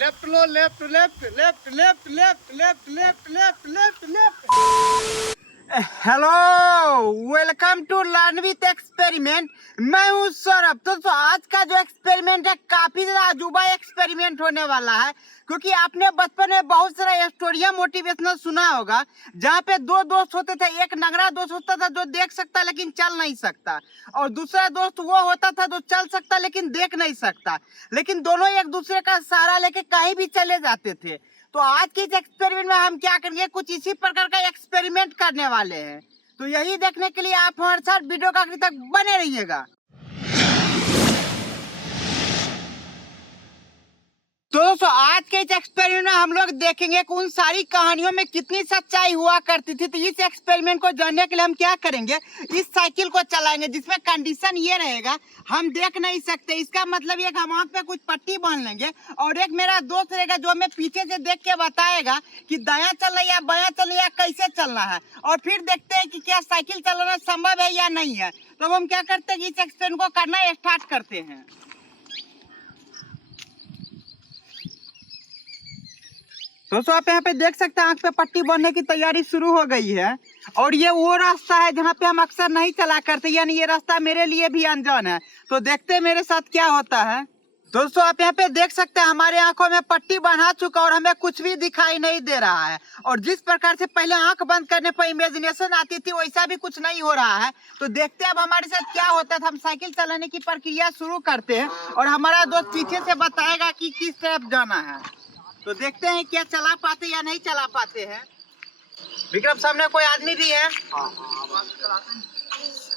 Left लो, left left left left left left left left left left. Hello, welcome to learn with experiment. मैं हूँ सौरभ। तो आज का जो एक्सपेरिमेंट है काफी ज्यादा अजूबा एक्सपेरिमेंट होने वाला है, क्योंकि आपने बचपन में बहुत सारा स्टोरिया मोटिवेशनल सुना होगा, जहाँ पे दो दोस्त होते थे। एक नगरा दोस्त होता था जो देख सकता लेकिन चल नहीं सकता, और दूसरा दोस्त वो होता था जो चल सकता लेकिन देख नहीं सकता, लेकिन दोनों एक दूसरे का सहारा लेके कहीं भी चले जाते थे। तो आज के इस एक्सपेरिमेंट में हम क्या करेंगे, कुछ इसी प्रकार का एक्सपेरिमेंट करने वाले हैं। तो यही देखने के लिए आप हमारे साथ वीडियो का आखिर तक बने रहिएगा। तो दोस्तों, आज के इस एक्सपेरिमेंट में हम लोग देखेंगे कि उन सारी कहानियों में कितनी सच्चाई हुआ करती थी। तो इस एक्सपेरिमेंट को जानने के लिए हम क्या करेंगे, इस साइकिल को चलाएंगे, जिसमें कंडीशन ये रहेगा, हम देख नहीं सकते। इसका मतलब ये कि हम आँख पे कुछ पट्टी बांध लेंगे, और एक मेरा दोस्त रहेगा जो हमें पीछे से देख के बताएगा कि दायां चलना या बायां चलना या कैसे चलना है, और फिर देखते हैं कि क्या साइकिल चलाना संभव है या नहीं है। तो हम क्या करते हैं कि इस एक्सपेरिमेंट को करना स्टार्ट करते हैं। दोस्तों, आप यहाँ पे देख सकते हैं आँख पे पट्टी बांधने की तैयारी शुरू हो गई है, और ये वो रास्ता है जहाँ पे हम अक्सर नहीं चला करते, यानी ये रास्ता मेरे लिए भी अनजान है। तो देखते हैं मेरे साथ क्या होता है। दोस्तों, आप यहाँ पे देख सकते हैं हमारे आंखों में पट्टी बंधा चुका और हमें कुछ भी दिखाई नहीं दे रहा है, और जिस प्रकार से पहले आंख बंद करने पर इमेजिनेशन आती थी वैसा भी कुछ नहीं हो रहा है। तो देखते हैं अब हमारे साथ क्या होता है। हम साइकिल चलाने की प्रक्रिया शुरू करते हैं, और हमारा दोस्त पीछे से बताएगा कि किस तरफ जाना है। तो देखते हैं क्या चला पाते या नहीं चला पाते हैं। विक्रम, सामने कोई आदमी भी है?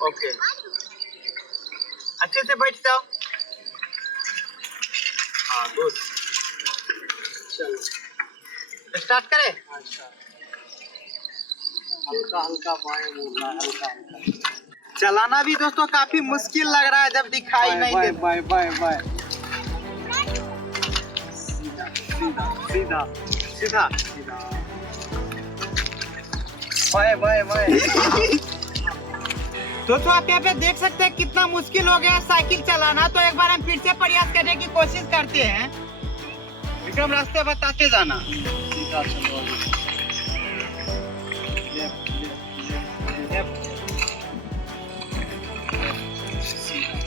ओके, अच्छे से बैठ जाओ। हाँ, गुड। चलो स्टार्ट करें। हल्का हल्का बाएं मुड़ना है, हल्का हल्का। चलाना भी दोस्तों काफी मुश्किल लग रहा है जब दिखाई नहीं दे। बाएं बाएं बाएं सीधा सीधा सीधा सीधा बाएं बाएं बाएं। दोस्तों, आप यहाँ पे देख सकते हैं कितना मुश्किल हो गया साइकिल चलाना। तो एक बार हम फिर से प्रयास करने की कोशिश करते हैं। विक्रम, रास्ते बताते जाना। सीधा चलो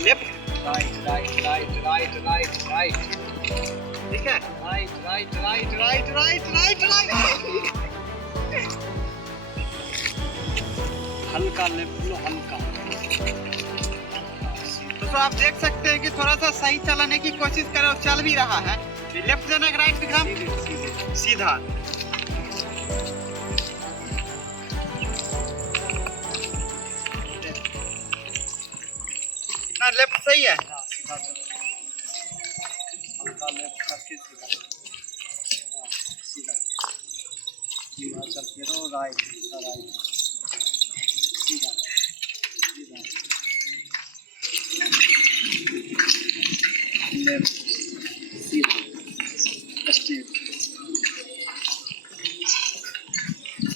left, right right right right right right. ठीक है। Right right right right right right right. हल्का लेफ्ट लो, हल्का। तो आप देख सकते हैं कि थोड़ा सा सही चलाने की कोशिश करें, और चल भी रहा है। लेफ्ट जाना है, राइट विक्रम? सीधा। ना लेफ्ट सही है। सीधा चलो, हल्का लेफ्ट करके सीधा। सीधा सीधा चलते रहो, राइट राइट सीधा सीधा लेफ्ट सीधा स्ट्रेट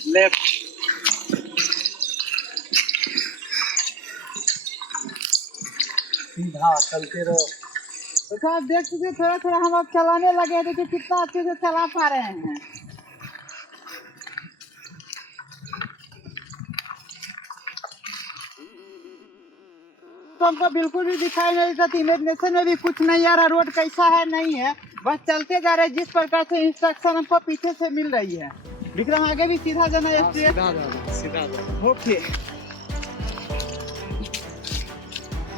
लेफ्ट सीधा चलते रहो। तो आप देख सकते हैं थोड़ा थोड़ा हम अब चलाने लगे हैं। देखिए कितना अच्छे से चला पा रहे हैं। तो हमको बिल्कुल भी दिखाई नहीं देता, इमेजिनेशन में भी कुछ नहीं आ रहा, रोड कैसा है नहीं है, बस चलते जा रहे हैं जिस प्रकार से इंस्ट्रक्शन हमको पीछे से मिल रही है। विक्रम, आगे भी सीधा जाना है। सीधा जाना, सीधा जाना। ओके।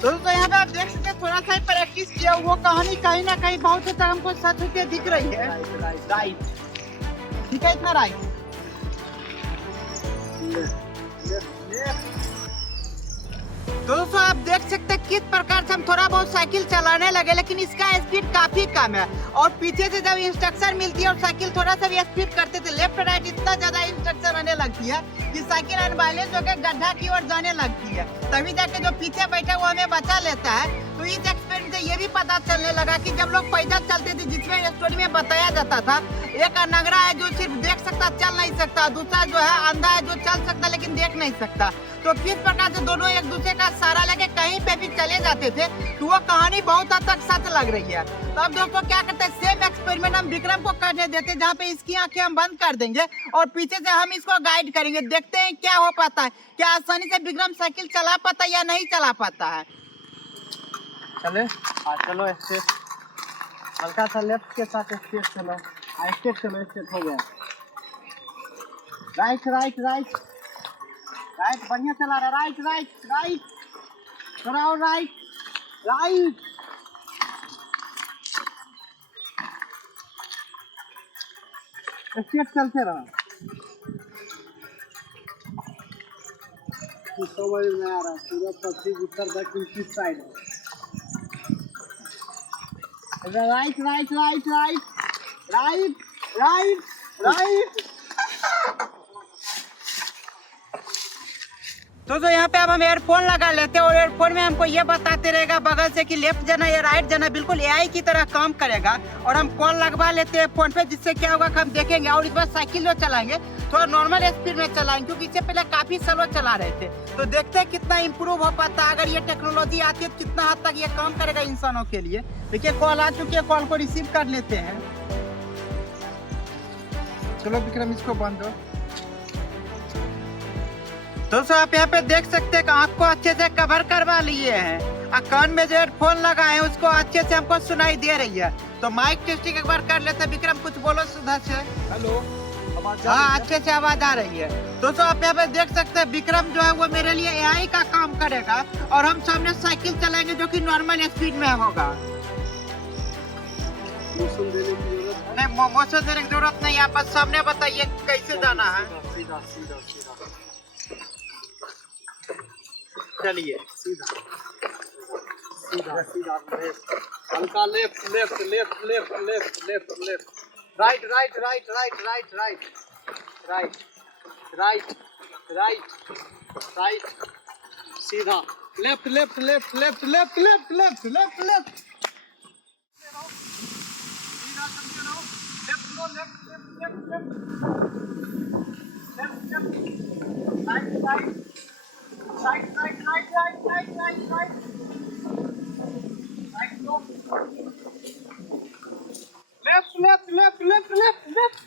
दोस्तों, यहाँ पे आप देख सकते हैं थोड़ा सा प्रैक्टिस किया, वो कहानी कहीं ना कहीं बहुत हद तक हमको सच होते दिख रही है। राइट, ठीक है, इतना राइट। दोस्तों, आप देख सकते हैं किस प्रकार से हम थोड़ा बहुत साइकिल चलाने लगे, लेकिन इसका स्पीड काफी कम है, और पीछे से जब इंस्ट्रक्शन मिलती है और साइकिल थोड़ा सा भी स्पीड करते थे, लेफ्ट राइट इतना ज्यादा इंस्ट्रक्शन आने लगती है कि साइकिल अनबैलेंस होकर गड्ढा की ओर जाने लगती है। तभी जाके जो पीछे बैठा वो हमें बचा लेता है। तो इस एक्सपेरिमेंट मुझे ये भी पता चलने लगा कि जब लोग पैदल चलते थे, जिसमें स्टोरी में बताया जाता था, एक नंगरा है जो सिर्फ देख सकता चल नहीं सकता, दूसरा जो है अंधा है जो चल सकता लेकिन देख नहीं सकता। तो किस प्रकार से दोनों एक दूसरे का सहारा लेके कहीं पे भी चले जाते थे, तो वो कहानी बहुत हद तक सच लग रही है। तो अब दोस्तों क्या करते हैं, सेम एक्सपेरिमेंट हम विक्रम को करने देते हैं, जहाँ पे इसकी आंखें हम बंद कर देंगे और पीछे से हम इसको गाइड करेंगे, देखते हैं क्या हो पाता है, क्या आसानी से विक्रम साइकिल चला पाता है या नहीं चला पाता है। चले हाँ चलो स्टेट हल्का सा लेफ्ट के साथ स्टेट चलो। हाँ स्टेट चलो, स्टेट हो गया। राइट राइट राइट राइट बढ़िया चला रहा। राइट राइट राइट कराओ। राइट राइट स्टेट चलते रहो। समझ में आ रहा पूरा पश्चिम उत्तर दक्षिण किस साइड है। Right right right right right right right. तो यहाँ पे अब हम एयरफोन लगा लेते हैं और एयरफोन में हमको ये बताते रहेगा बगल से कि लेफ्ट जाना या राइट जाना, बिल्कुल एआई की तरह काम करेगा। और हम कॉल लगवा लेते हैं फोन पे, जिससे क्या होगा कि हम देखेंगे। और इस बार साइकिल जो चलाएंगे थोड़ा नॉर्मल स्पीड में चलाएंगे, क्योंकि इससे पहले काफी स्लो चला रहे थे। तो देखते हैं कितना इम्प्रूव हो पाता है। अगर ये टेक्नोलॉजी आती है तो कितना हद तक ये काम करेगा इंसानों के लिए। देखिए कॉल आ चुकी है, कॉल को रिसीव कर लेते हैं। चलो विक्रम इसको बंद दो। दोस्तों आप यहाँ पे देख सकते हैं कि आँख को अच्छे से कवर करवा लिए हैं और कान में जो हेडफोन लगाए हैं उसको अच्छे से हमको सुनाई दे रही है। तो माइक टेस्टिंग एक बार कर लेते हैं। विक्रम कुछ बोलो सुधा से। हेलो हाँ अच्छे से आवाज आ रही है। दोस्तों आप यहाँ पे देख सकते हैं विक्रम जो है वो मेरे लिए एआई का काम करेगा और हम सामने साइकिल चलाएंगे जो कि नॉर्मल स्पीड में होगा। नहीं मोशन देने की जरूरत नहीं, आप बस सामने बताइए कैसे जाना है। सीधा सीधा सीधा चलिए सीधा सीधा सीधा हल्का left left left left left left left right right right right right right right right right right सीधा left left left left left left left left left सीधा चलते रहो। लेफ्ट लो left left left left left right right right, right, right, right, right, right, right. Right, go. Left, left, left, left, left, left.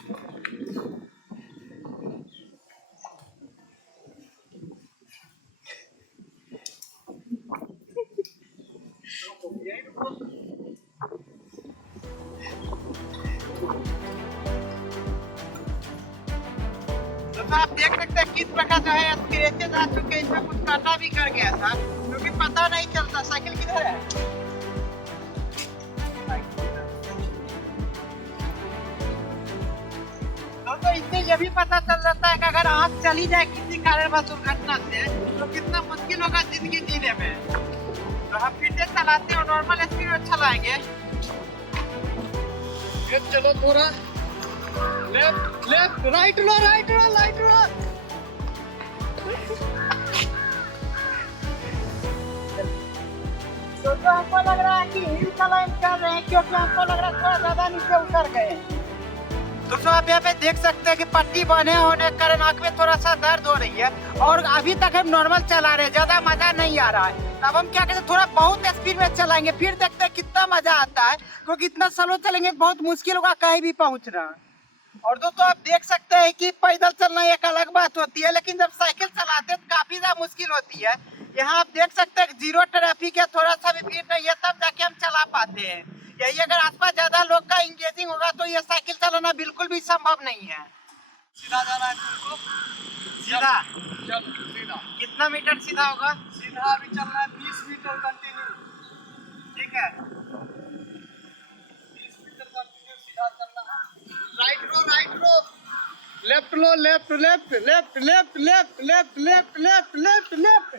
तो आप देख सकते हैं किस प्रकार जो है स्क्रैचेस आ चुके हैं। इसमें कुछ काटा भी कर गया था क्योंकि पता नहीं चलता। साइकिल किधर है? तो इससे ये भी पता चल जाता है कि अगर आँख चली जाए किसी कारणवश दुर्घटना से तो कितना मुश्किल होगा जिंदगी जीने में। तो हम फिर से चलाते हैं और नॉर्मल स्पीड में चलाएंगे। चलो थोड़ा लेफ्ट लेफ्ट राइट लो राइट लो राइट लो। तो हमको लग रहा है कि हिल क्लाइंब कर रहे हैं, क्योंकि हमको लग रहा है थोड़ा ज्यादा नीचे उतर गए। दोस्तों आप यहाँ पे देख सकते हैं कि पट्टी बने होने के कारण आँख में थोड़ा सा दर्द हो रही है और अभी तक हम नॉर्मल चला रहे हैं, ज्यादा मजा नहीं आ रहा है। अब हम क्या कहते हैं थोड़ा बहुत स्पीड में चलाएंगे, फिर देखते हैं कितना मजा आता है, क्योंकि इतना स्लो चलेंगे बहुत मुश्किल होगा कहीं भी पहुंचना। और दोस्तों आप देख सकते हैं कि पैदल चलना एक अलग बात होती है, लेकिन जब साइकिल चलाते हैं तो काफी ज्यादा मुश्किल होती है। यहाँ आप देख सकते हैं जीरो ट्रैफिक है, थोड़ा सा भी भीड़ नहीं है, तब जाके हम चला पाते हैं। यही अगर आसपास ज्यादा लोग का इंगेजिंग होगा तो ये साइकिल चलाना बिल्कुल भी संभव नहीं है। सीधा जाना है तुमको। सीधा चल सीधा। कितना मीटर सीधा होगा? सीधा अभी चलना है 20 मीटर कंटिन्यू। ठीक है 20 मीटर कंटिन्यू सीधा चलना है। राइट लो लेफ्ट लो left left left left left left left left left left.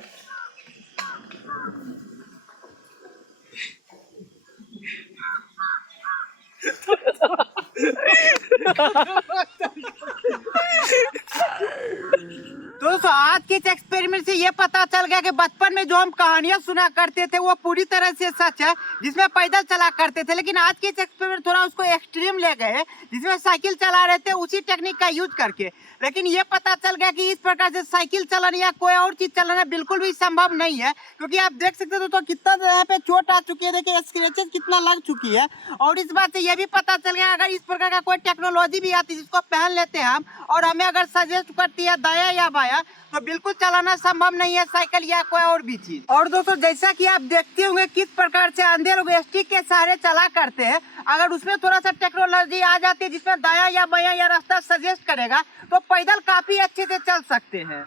दोस्तों दोस्तों आज के इस एक्सपेरिमेंट से ये पता चल गया कि बचपन में जो हम कहानियां सुना करते थे वो पूरी तरह से सच है, जिसमें पैदल चला करते थे। लेकिन आज के इस एक्सपेरिमेंट थोड़ा उसको एक्सट्रीम ले गए, जिसमें साइकिल चला रहे थे उसी टेक्निक का यूज करके। लेकिन ये पता चल गया कि इस प्रकार से साइकिल चलाना या कोई और चीज चलाना बिल्कुल भी संभव नहीं है, क्योंकि आप देख सकते हो तो कितना यहाँ पे चोट आ चुकी है, देखिए स्क्रैचेस कितना लग चुकी है। और इस बात से ये भी पता चल गया अगर इस प्रकार का कोई टेक्नोलॉजी भी आती है जिसको पहन लेते हैं हम और हमें अगर सजेस्ट करती है दाया या बाया, तो बिल्कुल चलाना संभव नहीं है साइकिल या कोई और भी चीज। और दोस्तों जैसा कि आप देखते होंगे किस प्रकार से अंधे लोग स्टिक के सहारे चला करते हैं, अगर उसमें थोड़ा सा टेक्नोलॉजी आ जाती है जिसमें दाया या बाया या रास्ता सजेस्ट करेगा तो पैदल काफी अच्छे से चल सकते हैं।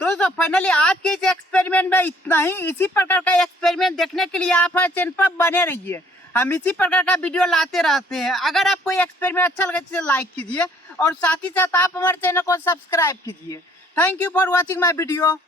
तो दोस्तों फाइनली आज के इस एक्सपेरिमेंट में इतना ही। इसी प्रकार का एक्सपेरिमेंट देखने के लिए आप हमारे चैनल पर बने रहिए, हम इसी प्रकार का वीडियो लाते रहते हैं। अगर आपको एक्सपेरिमेंट अच्छा लगे तो लाइक कीजिए और साथ ही साथ आप हमारे चैनल को सब्सक्राइब कीजिए। Thank you for watching my video.